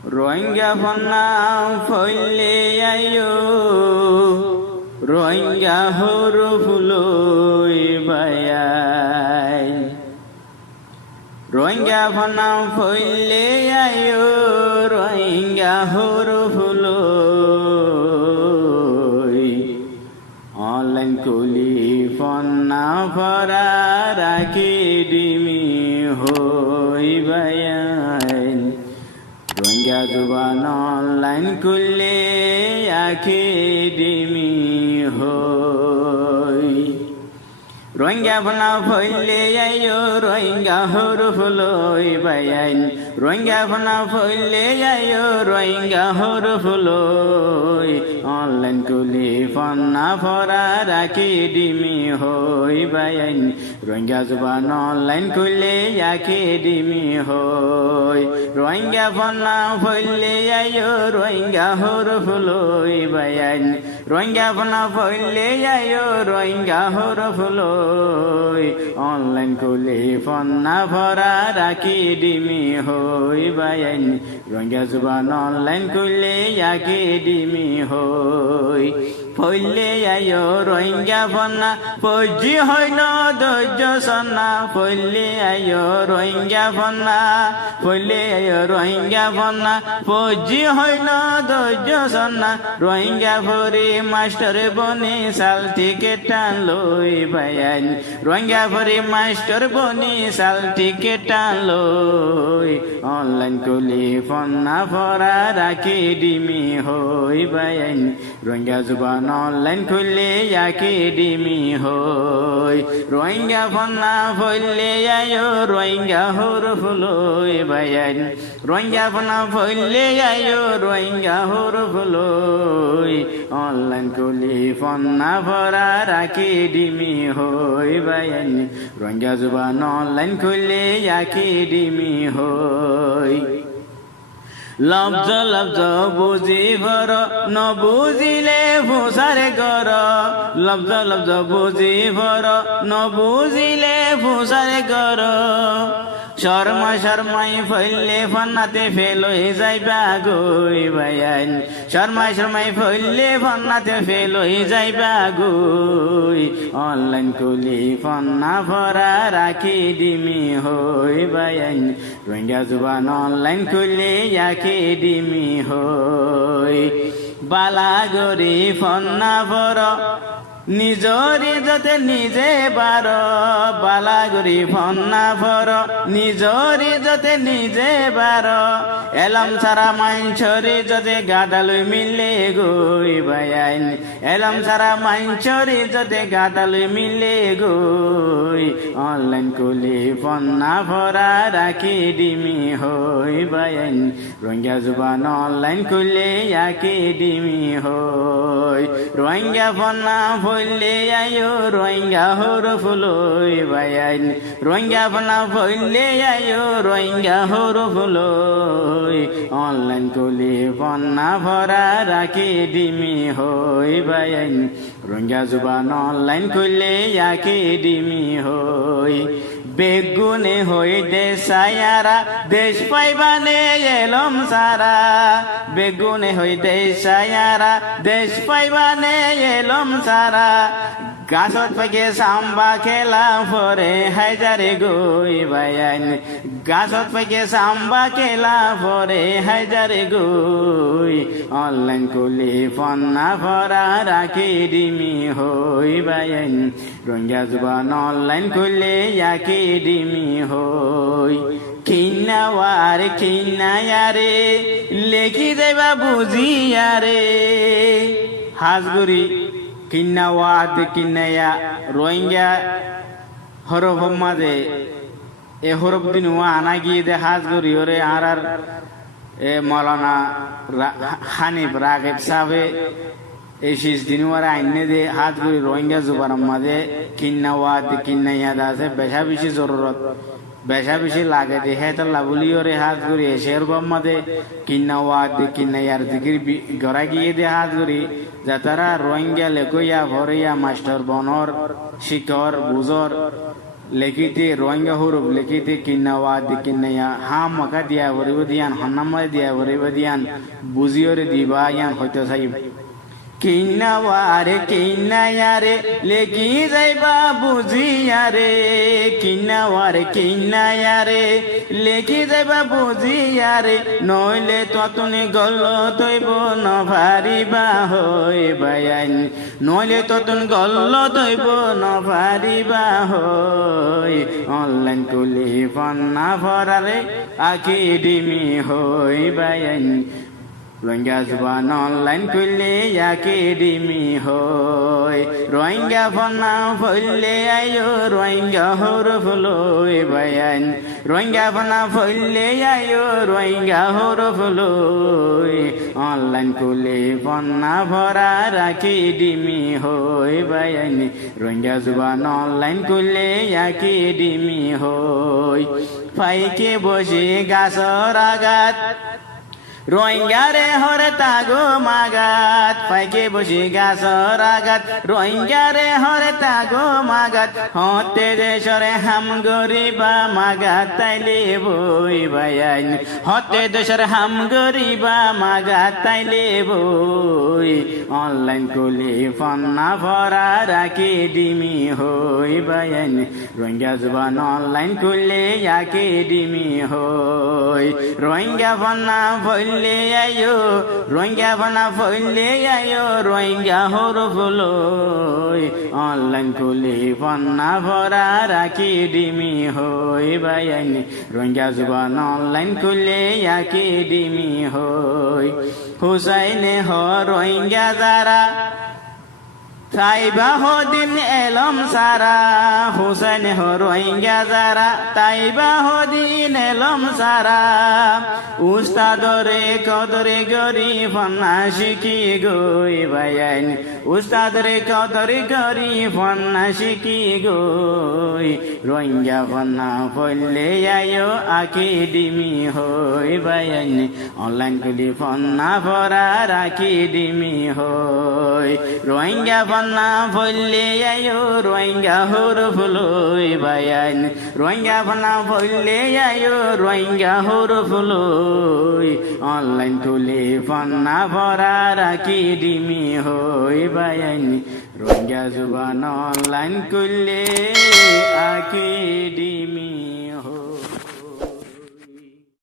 রোহিঙ্গা ফন্না ফইলে আইও রোহিঙ্গা হরফুলই বায়াই রোহিঙ্গা ফন্না ফইলে আইও Rohingya হরফুলই online কুলি ফন্না ফরা রাখি ডিমি হই বায়াই রোহিঙ্গা জুবান অনলাইন খুললে আখি ডিমি হই রোহিঙ্গা ফনা ফইলে আইও রোহিঙ্গা হরফুলই বায়াইন রোহিঙ্গা ফনা ফইলে আইও রোহিঙ্গা হরফুলই অনলাইন কুলি ফন্না ফরা রাখি ডিমি হই বায়াইন রোহিঙ্গা জুবান অনলাইন খুললে আখি ডিমি হই রোহিঙ্গা ফন্না ফইলে আইও রোহিঙ্গা হরফুলই বায়াইন রোহিঙ্গা ফনা ফইলে আইও রোহিঙ্গা হরফুলই অনলাইন কুলি ফন্না ফরা রাখি ডিমি হই বায়াইন রোহিঙ্গা জুবান অনলাইন খুললে আখি ডিমি হই ফইলে আইও রোহিঙ্গা ফন্না ফৌজি হইল ধৈর্য সন্না ফইলে আইও রোহিঙ্গা ফন্না ফইলে আইও রোহিঙ্গা ফন্না ফৌজি হইল ধৈর্য সন্না রোহিঙ্গা ফরি মাস্টার বনি সাল টিকেট টানলই বায়াইন রোহিঙ্গা ফরি মাস্টার বনি সাল টিকেট টানলই অনলাইন কুলি ফন্না ফরা রাখি ডিমি হই বায়াইন রোহিঙ্গা জুবান অনলাইন খুললে আখি ডিমি হই রোহিঙ্গা ফন্না ফইলে আইও রোহিঙ্গা হরফুলই বায়াইন রোহিঙ্গা ফন্না ফইলে আইও রোহিঙ্গা হরফুলই অনলাইন কুলি ফন্না ফরা রাখি ডিমি হই বায়াইন রোহিঙ্গা জুবান অনলাইন খুললে আখি ডিমি হই লব্জ লব্জ বুঝি ভর ন বুঝিলে ফুসারে গর লব্জ লব্জ বুঝি ভর ন বুঝিলে ফুসারে গর শর্মা শর্মাই ফইলে ফন্নাতে ফেল হয়ে যাইবা গই বায়াইন শর্মা শর্মাই ফইলে ফন্নাতে ফেল হয়ে যাইবা গই অনলাইন কুলি ফন্না ফরা রাখি ডিমি হই বায়াইন রোহিঙ্গা জুবান অনলাইন খুললে আখি ডিমি হই বালাগরি ফন্না ফর নিজরি যতে নিজে বার বালাগরি ফন্না ফর নিজরি যতে নিজে বার এলম সারা মাইনছরি যতে গাদালুই মিলে গই বায়াইন এলম সারা মাইনছরি যতে গাদালুই মিলে গই অনলাইন কুলি ফন্না ফরা রাখি ডিমি হই বায়াইন রোহিঙ্গা জুবান অনলাইন খুললে আখি ডিমি হই রোহিঙ্গা ফন্না ফইলে আইও রোহিঙ্গা হরফুলই বায়াইন রোহিঙ্গা ফন্না ফইলে আইও রোহিঙ্গা হরফুলই অনলাইন কুলি ফন্না ফরা রাখি ডিমি হই বায়াইন রোহিঙ্গা জুবান অনলাইন খুললে আখি ডিমি হই বেগুনে হই দেশায়ারা দেশ পাইবানে এলম সারা বেগুনে হই দেশায়ারা দেশ পাইবানে এলম সারা গাছত পাকে সাম্বা খেলা পরে হাজারে গই বায়াইন গাছত পাকে সাম্বা খেলা পরে হাজারে গই অনলাইন কুলি ফন্না ফরা রাখি ডিমি হই বায়াইন রোহিঙ্গা জুবান অনলাইন খুললে আখি ডিমি হই কিন্নাওয়ার কিন্নায়ারে লেখি যাইবা বুঝিয়ারে হাজগুড়ি কিন্নাওয়াদ কিন্নায়া রোহিঙ্গা হরফ মাঝে এ হরফ দিন আনা গিয়ে দে হাজগুড়ি ওরে আর এ মৌলানা হানিফ রাগেব সাহেব এই শেষ দিন ওরা আইনে দে হাজগুড়ি রোহিঙ্গা জুবার মাঝে কিন্নাওয়াদ কিন্নায়াদ আছে বেশা বেশি জরুরত বেশা বেশি লাগে দে হ্যাঁ লাভলি ওরে হাজগুড়ি এসের গম্মাদে কিন্নাওয়াদ কিন্নায়ার দিকে গড়া গিয়ে দে হাজগুড়ি যাতারা রোহিঙ্গা লেকইয়া ভরিয়া মাস্টার বনর শিকর বুজর লেখিতে রোহিঙ্গা হরুফ লেখিতে কিন্নাওয়াদ কিন্নায়া হাম মাকা দিয়া বরিবদিয়ান হান্নামা দিয়া বরিবদিয়ান বুঝিওরে দিবা ইয়ান হয়তো সাইব কিন্নাওয়ারে কিন্নায়ারে লেখি যাইবা বুঝিয়ারে কিন্নাওয়ারে কিন্নায়ারে লেখি যাইবা বুঝিয়ারে নইলে ততনে গল তৈব নভারিবা হই বায়ান নইলে ততন গল তৈব নভারিবা হই অনলাইন কুলি ফন্না ফরারে আকিডিমি হই বায়ান রোহিঙ্গা জুবান অনলাইন খুললে একাডেমি হয় রোহিঙ্গা ফন্না ফলে আয়ো রোহিঙ্গা হরফ লই বায়ান রোহিঙ্গা ফন্না ফলে আয়ো রোহিঙ্গা হরফ লই অনলাইন খুলে ফন্না ভরা একাডেমি হয় বায়ান রোহিঙ্গা জুবান অনলাইন খুললে একাডেমি হয় ফাইকে বসে গাছর আগাত রোহিঙ্গারে হরে তাগো মাগাত পাইকে বসে গাছর আগাত রোহিঙ্গারে হরে তাগো মাগাত হতে দেশরে হাম গরিবা মাগাত তাইলে বই বায়ান হতে দেশরে হাম গরিবা মাগাত তাইলে বই অনলাইন কুলি ফন্না ভরা একাডেমি হই বায়ান রোহিঙ্গা জুবান অনলাইন কুলে একাডেমি হই রোহিঙ্গা ফন্না ফলে আয়ো রোহিঙ্গা ফন্না ফলে আয়ো রোহিঙ্গা হরফ লই অনলাইন কুলি ফন্না ভরা একাডেমি হই বায়ান রোহিঙ্গা জুবান অনলাইন কুলে একাডেমি হই হুসাইনে হ রোহিঙ্গা যারা তাইবা হদিন এলম সারা হুসাইন হো রোহিঙ্গা যারা তাইবা হদিন এলম সারা উস্তাদরে কদরে গরি ফন্না শিখি গই বায়ান উস্তাদরে কদরে গরি ফন্না শিখি গই রোহিঙ্গা ফন্না ফলে আয়ো একাডেমি হই বায়ান অনলাইন কুলি ফন্না ভরা একাডেমি হই রোহিঙ্গা ফন্না ফলে আয়ো রোহিঙ্গা হরফ লই বায়ান রোহিঙ্গা ফন্না ফলে আয়ো রোহিঙ্গা হরফ লই অনলাইন কুলি ফন্না ভরা একাডেমি হই বায়ান রোহিঙ্গা জুবান অনলাইন কুলে একাডেমি